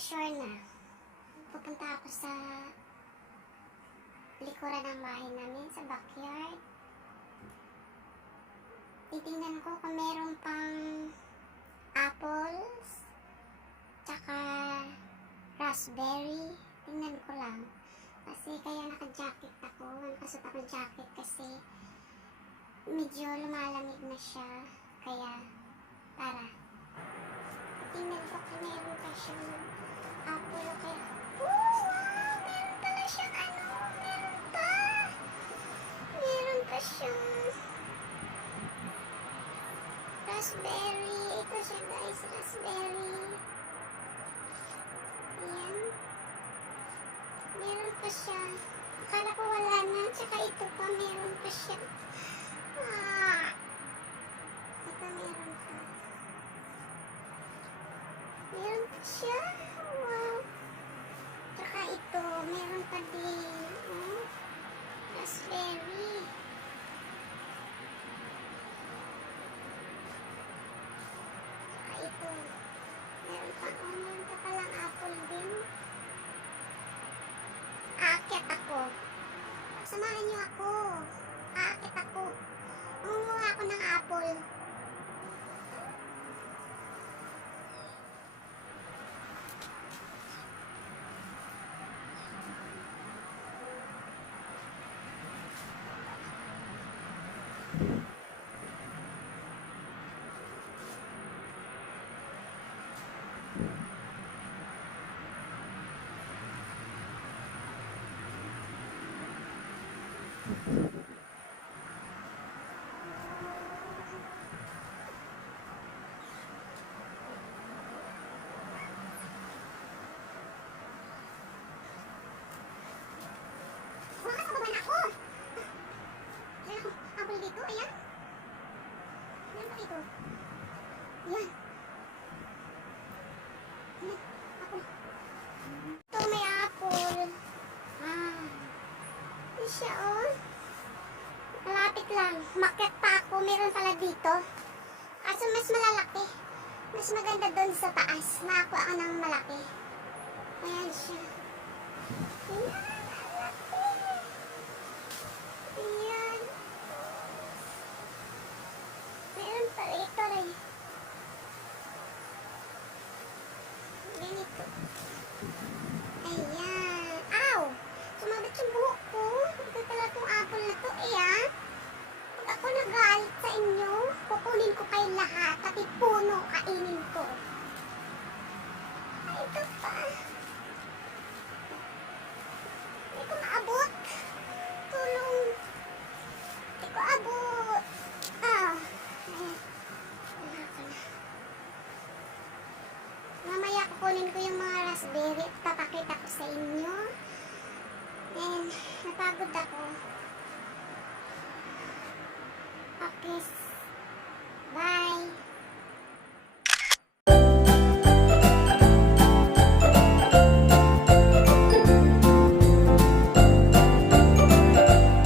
sure na. Pupunta ako sa likuran ng bahay namin, sa backyard. Titingnan ko kung meron pang apples, tsaka raspberry. Tingnan ko lang. Kasi kaya naka-jacket ako. Nakasuot ako jacket kasi medyo lumalamig na siya. Kaya, tara. Tingnan ko kung meron pa siyang apple o kaya. Oh, wow! Meron pala siyang ano. Meron pa. Meron pa siyang raspberry. Ito siya guys, raspberry. Ayan. Meron pa siya. Akala ko wala na. Tsaka ito pa, meron pa siya. Ah! Ito meron pa. Meron pa siya. Wow. Tsaka ito, meron pa din. Oh, raspberry. Tsaka ito. Meron pa. Oh, meron pa palang apple din. Aakyat ako. Samahan niyo ako. Aakyat ako. Mangunguha ako ng apple. Makakababa na ako! Meron akong apple dito, ayan. Meron pa dito. Ayan. Ayan, apple. Ito may apple. Ah. Ayan siya, oh. Malapit lang. Makyat pa ako. Meron pala dito. Kaso mas malalaki. Mas maganda doon sa taas. Nakakuha ka ng malaki. Ayan siya. Ayan. Ayan. Meron pa ito rin. Ganito. Ayan. Ow! Sumabit yung buhok ko. Ito pala itong apple na to. Ayan. Pag ako nagalit sa inyo, kukunin ko kayo lahat. Pati puno kainin ko. Ay, ito pa. Hindi ko maabot. Tulong. Hindi ko abot. Ah. Ayan. Wala ko na. Mamaya kukunin ko yung mga raspberry at papakita ko sa inyo. And napagod ako. Okay.